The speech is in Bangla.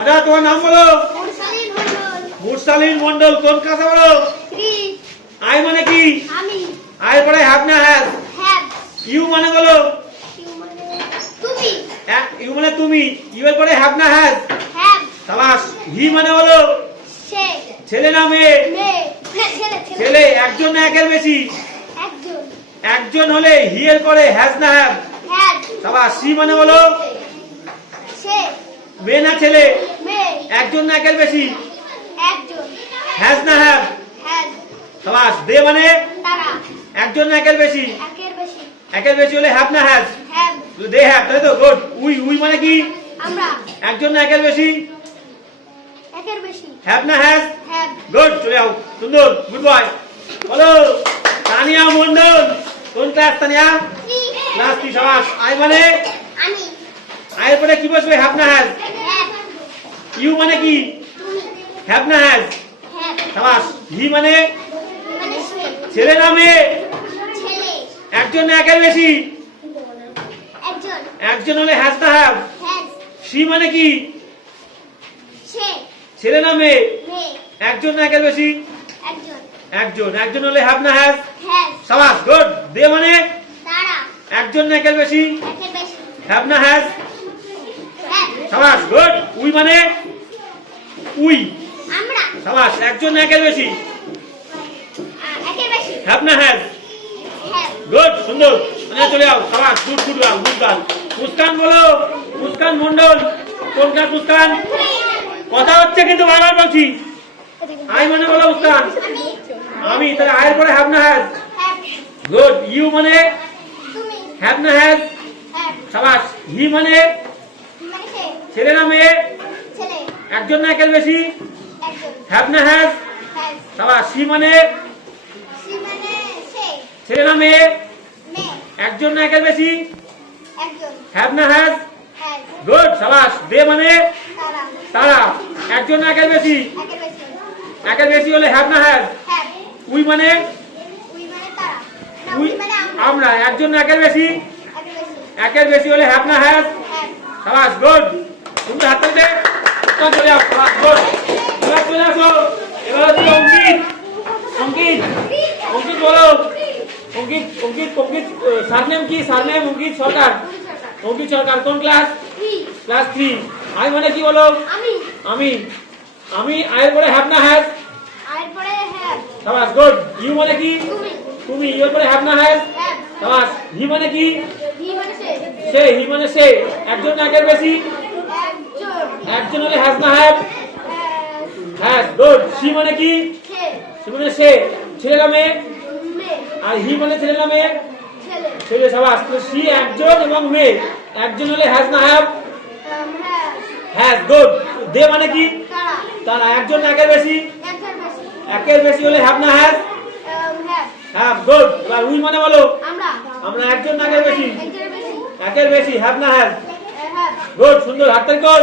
দাদা তোমার নাম বলো? মুরসালিন মন্ডল কোন পড়ো থ্রি আই মানে কি? আমি। আই পরে হ্যাভ না হ্যাভ ইউ মানে বলো? ইউ মানে তুমি। ইউ মানে ইউ এর পরে হ্যাভ না হ্যাভ সাবাস হি মানে বলো? ছেলে না মেয়ে? হ্যাঁ, ছেলে একজন না একের বেশি? একজন। হলে হি এর পরে হ্যাজ না হ্যাভ সাবাস সি মানে বলো? মেয়ে না ছেলে? একজন না একের বেশি? একজন। হ্যাজ না হ্যাভ হ্যাভ সাবাস দে মানে? তারা। একজন না একের বেশি? একের বেশি। একের বেশি হলে হ্যাভ না হ্যাজ? হ্যাভ দে হ্যাভ তাই তো? গুড। উই উই মানে কি? আমরা। একজন না একের বেশি? একের বেশি। হ্যাভ না হ্যাজ? হ্যাভ গুড চলে যাও সুন্দর গুড বয়। বলো তানিয়া মন্ডল কোন ক্লাস তানিয়া? ক্লাস থ্রি সাবাস? আই মানে? আমি। আয়ের পরে কি বসবে? হ্যাভ না হ্যাজ? ইউ মানে কি? হ্যাভ না হ্যাজ সাবাস হি মানে? মানে ছেলে। না মেয়ে? একজন না একের বেশি? একজন। একজন হলে হ্যাজ না হ্যাভ সি মানে কি? ছেলে না মেয়ে? একজন না একের বেশি? একজন। একজন। একজন হলে হ্যাভ না হ্যাজ সাবাস গুড দে মানে? তারা একজন না একের বেশি? হ্যাভ না হ্যাজ সাবাস গুড উই মানে? উই। আমরা। সাবাস একজন একের বেশি? একের বেশি? হ্যাভ না হ্যাভ। গুড সুন্দর। মানে চলে যাও। সাবাস গুড গুড গাল গুড গাল মুস্কান বলো মুস্কান মন্ডল কোন ক্লাস মুস্কান? কথা হচ্ছে কিন্তু বারবার বলছি। আই মানে বলো মুস্কান। আমি তাহলে আয়ের পরে হ্যাভ না হ্যাভ। গুড ইউ মানে? হ্যাভ না হ্যাভ। সাবাস হি মানে? মানে ছেলে না মেয়ে? একজন না একের বেশি? হ্যাভ না হ্যাজ সাবাস সি মানে? সি মানে সে। ছেলে না মেয়ে? একজন না একের বেশি? একজন। হ্যাভ না হ্যাজ গুড সাবাস দে মানে? তারা। একজন না একের বেশি? একের বেশি। হলে হ্যাভ না হ্যাজ উই মানে? উই মানে মানে আমরা। একজন না একের বেশি? একের বেশি। হলে হ্যাভ না হ্যাজ হ্যাভ সাবাস গুড তুমি হাত উত্তর চলে যাও এবার চলে আসো। এবার হচ্ছে অঙ্কিত। অঙ্কিত অঙ্কিত বলো। অঙ্কিত অঙ্কিত অঙ্কিত সারনেম কি? সারনেম অঙ্কিত সরকার। অঙ্কিত সরকার কোন ক্লাস ক্লাস থ্রি আই মানে কি বলো? আমি। আমি। আয়ের পরে হ্যাভ না হ্যাভ সাবাস গুড ইউ মানে কি? তুমি। তুমি ইউ পরে হ্যাভ না হ্যাভ সাবাস হি মানে কি? মানে সে। হি মানে সে। একজন একের বেশি? একজন হলে হ্যাজ না হ্যাভ হ্যাজ গুড সি মানে কি? সে মানে সে ছেলে না মেয়ে? আর হি মানে ছেলে না মেয়ে? ছেলে। সাবাস। তো সি একজন এবং মেয়ে একজন হলে হ্যাজ না হ্যাভ হ্যাজ গুড দে মানে কি? তারা। একজন একের বেশি? একের বেশি। হলে হ্যাভ না um, হ্যাভ গুড এবার উই মানে বলো? আমরা। একজন একের বেশি? একের বেশি। হ্যাভ না হ্যাভ গুড সুন্দর হাতের কল।